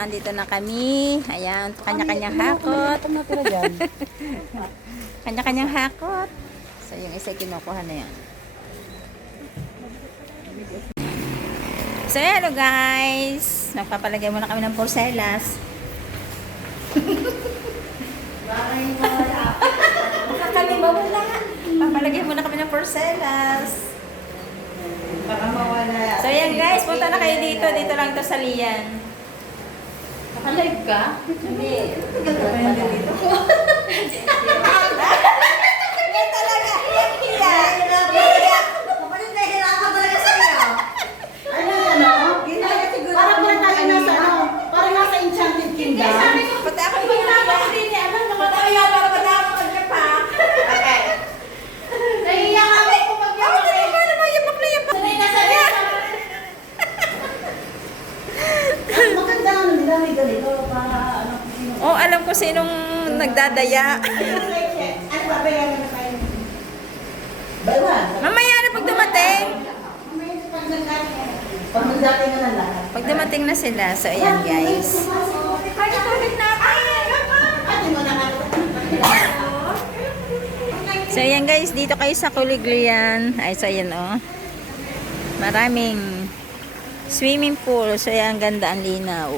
andito na kami. Ayan, kanya-kanyang hakot. Kanya-kanyang hakot. So, yung isa kinukuha na yan. So, hello guys. Nagpapalagay muna kami ng porcelas. Kami mawala. Papalagay muna kami ng porcelas. Baka mawala. So, yan guys. Punta na kayo dito. Dito lang to sa Lian. Naka-live ka? Hindi. Dito. Oh, alam ko sinong nagdadaya. Ano ba bayaran na tayo? Bayaran. Mamaya na pag dumating. Pag magdating na lahat. Pag dumating na sila. So, ayan guys. So, ayan guys. Dito kayo sa Kuliglian. Ay, so ayan oh. Maraming swimming pool. So, ayan. Ganda ang linaw.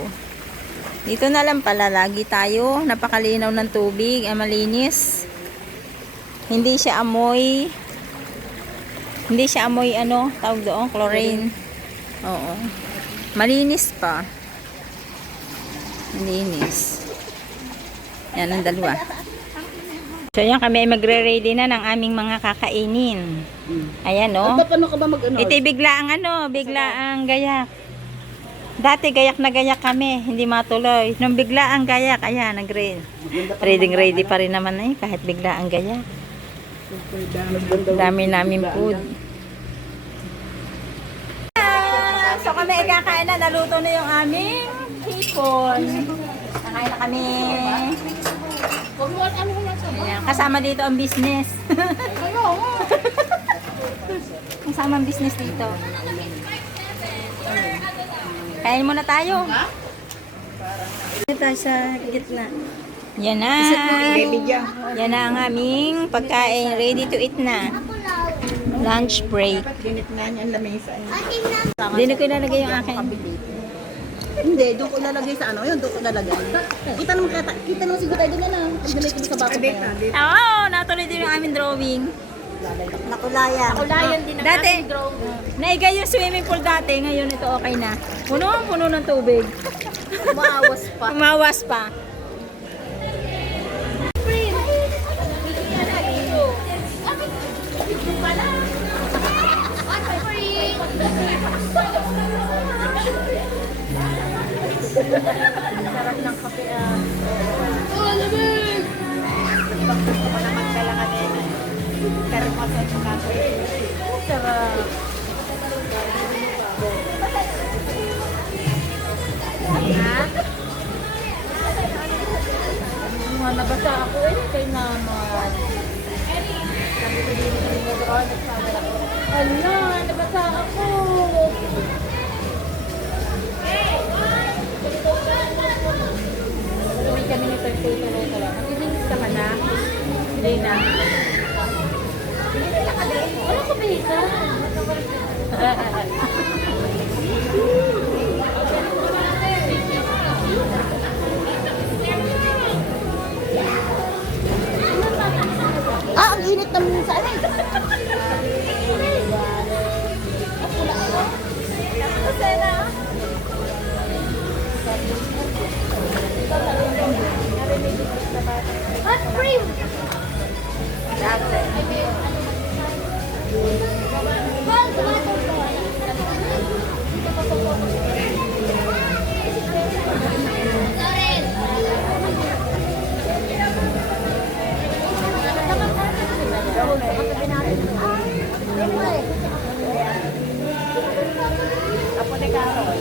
Dito na lang pala, lagi tayo. Napakalinaw ng tubig, malinis. Hindi siya amoy ano, tawag doon, chlorine. Oo. Malinis pa. Malinis. Yan ang dalawa. So yan, kami ay magre-ready na ng aming mga kakainin. Ayan o. Paano ka ba mag-ano? Ito bigla ang gayak. Dati gayak na gayak kami, hindi matuloy. Nung bigla ang gayak, ayan, ready pa rin naman eh, kahit bigla ang gayak. Dami namin food. So kami ikakain na, naluto na yung aming hipon. Nakain na kami. Ayan, kasama dito ang business. Kasama ang business dito. Kain muna tayo. Ito sa gitna. Yan na. Yan na ang aming pagkain. Ready to eat na. Lunch break. Ginit na niyan lamesa. Hindi ko ilalagay yung akin. Hindi, doon ko ilalagay sa ano, yun, doon ko ilalagay. Kita naman siguro tayo doon na lang. Pagdalay ko sa bako pa yan. Oo, natuloy din yung aming drawing. Nakulayan. Nakulayan din ang Dati, aming drone. naiga yung swimming pool dati. Ngayon ito okay na. Puno ng tubig. Umaawas pa. Umawas pa. Sarap ng kape. Oh, lamig! Naman kailangan din. Karpas at kape. Sarap. Ha? Nabasa ako eh. Kay naman. Sabi ko din yung nag-on. Ala, nabasa ako. Gawin kami ni Perpetual ko lang. Naglilinis ka na? Hindi na. Ano ko ba ito? Ah, ang init naman sa ano. Hot cream! Apo ni Carol.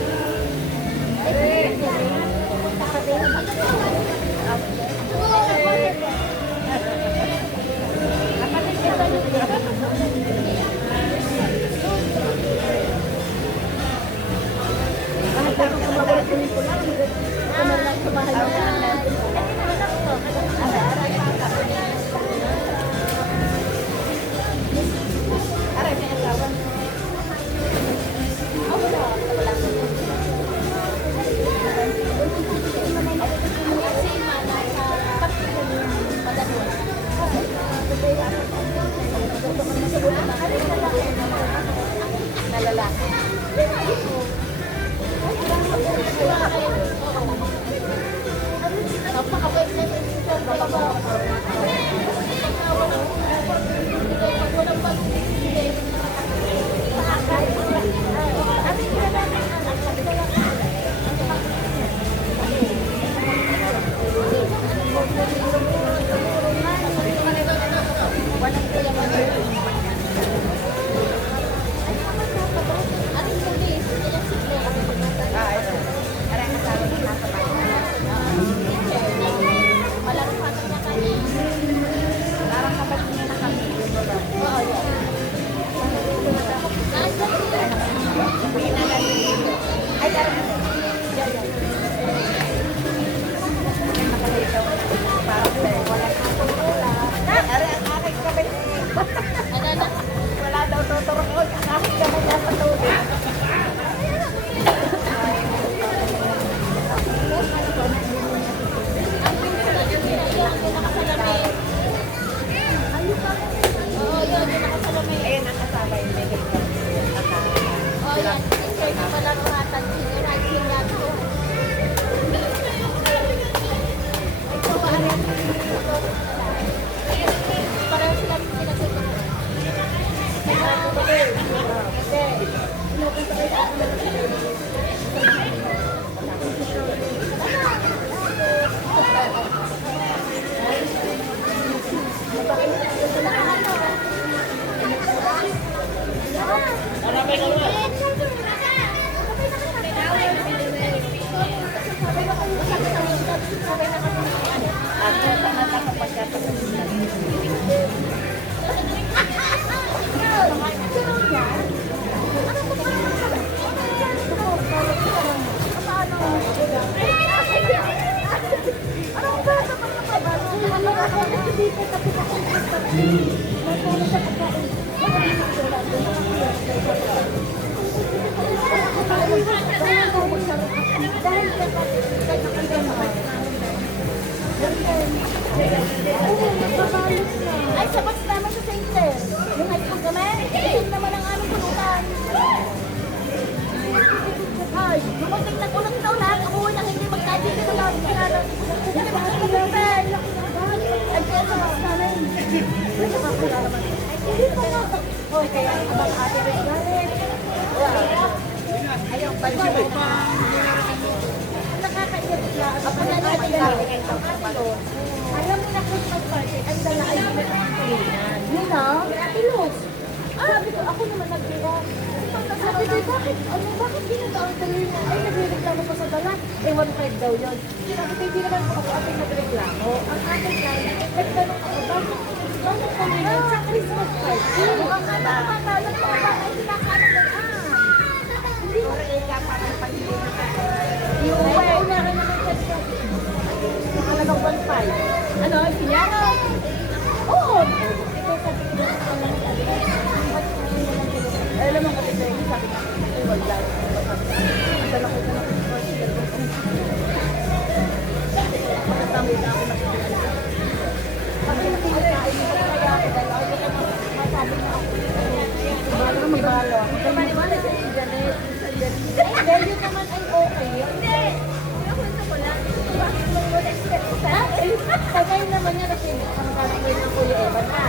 bahay mo na. Aray, may asawa. Wala daw tuturok ko. Kahit kami nasa tubig. Ayan ang kasama yung may hikap. Oh, yan. Picture na pala rumatan. Sinuragin yan to. Ito ba rin? Parang sila pinagsusunod. Ay, sapat naman sa St. Clair. Yung high school kami, ito naman ang aming pulutan. Ay, dumating na ulang na ulan, umuwi na hindi magkajit na lang. Hindi magkajit. Ay, kaya sa mga namin. Hindi pa nga. Hoy, kaya abang ate rin galit. Ayaw, balik. Nakakaiyak na. Ako na natin galit. Alam mo na Christmas party, ang dala ay pinag-iinan. Yun na? Ilos. Sabi ko, ako naman nagtira. Sabi ko, bakit ginagawa niya? Ay, nagreklamo pa sa dala. Eh, 1.5 daw yun. Sinabi ko, hindi naman ako ating nagreklamo. Ang ating lang, nagtanong ako, bakit kami sa Christmas party? Ang nakakalat ko, bakit sinakalat ko, hindi ko rin ka parang pag-ibig na ka. Yung kaya una ka naman sa nakalagang 1.5. Ano, sinyara? Oo! Ikaw sabi ko, alam mo kasi sa inyo, sabi ko, ay wala. Ang dala ko na ng pagkatamay na ako nakikita. Kasi nakikitain mo kaya ako dala. Masabi na ako. Balo na magbalo. Maniwala sa si Janet. Dahil yun naman ay okay. Hindi! Nakunta ko lang. Bakit mo mo na-expect sa akin? Kagaya naman niya kasi ang gagawin ng Kuya Evan na.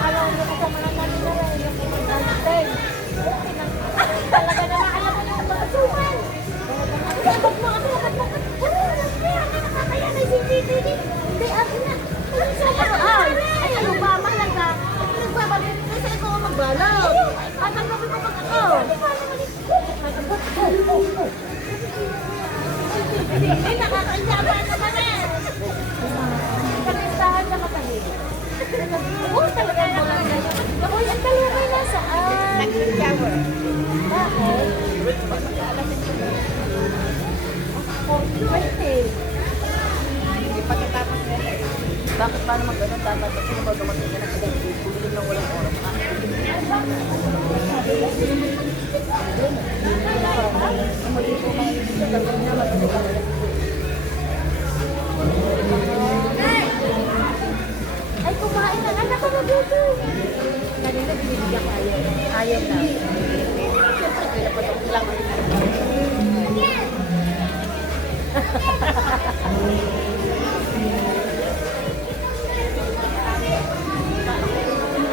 Alam mo kasama na namin na rin yung pinag-antay. Talaga na alam mo yung mga suman. Dapat mo ako, dapat mo. Kaya nakakaya na si CCTV. Hindi, akin na. Ay, ano ba? Mahalaga. Nagbabalik. Kasi ikaw ang magbalot. At ang gawin mo pag ako. Ay, nakakaiyaman naman eh. Kanistahan na matahid. Oo, talaga naman. Uy, ang talukay nasaan? Nag-shower. Bakit? Alamin ko na. 40. Bakit paano mag-ganon? Dapat kasi naman dumating ka na agad. Bumili ng walang oras. Ay, kumain na. Anak ko na dito. Kanina binibigyan ko ayaw. Ayaw na. Siyempre, pinapatok lang.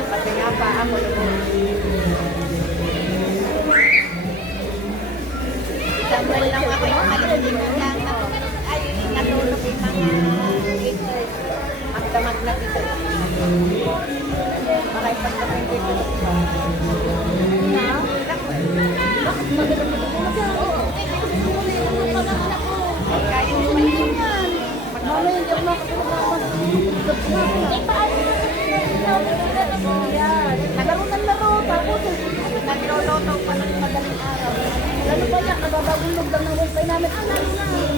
Pati nga pa ako naman. Sambal lang ako yung kalilimutan lang. Ay, natulog yung mga ito. Ang damag na dito. Makaipas na rin dito. Kaya mo ba yun yan? Mama, hindi ako nakatulog. Nalaro ng laro, tapos nagloloto pa ng madaling araw. Lalo ba yan? Nagabagulog lang ng wifi namin. Lalo na.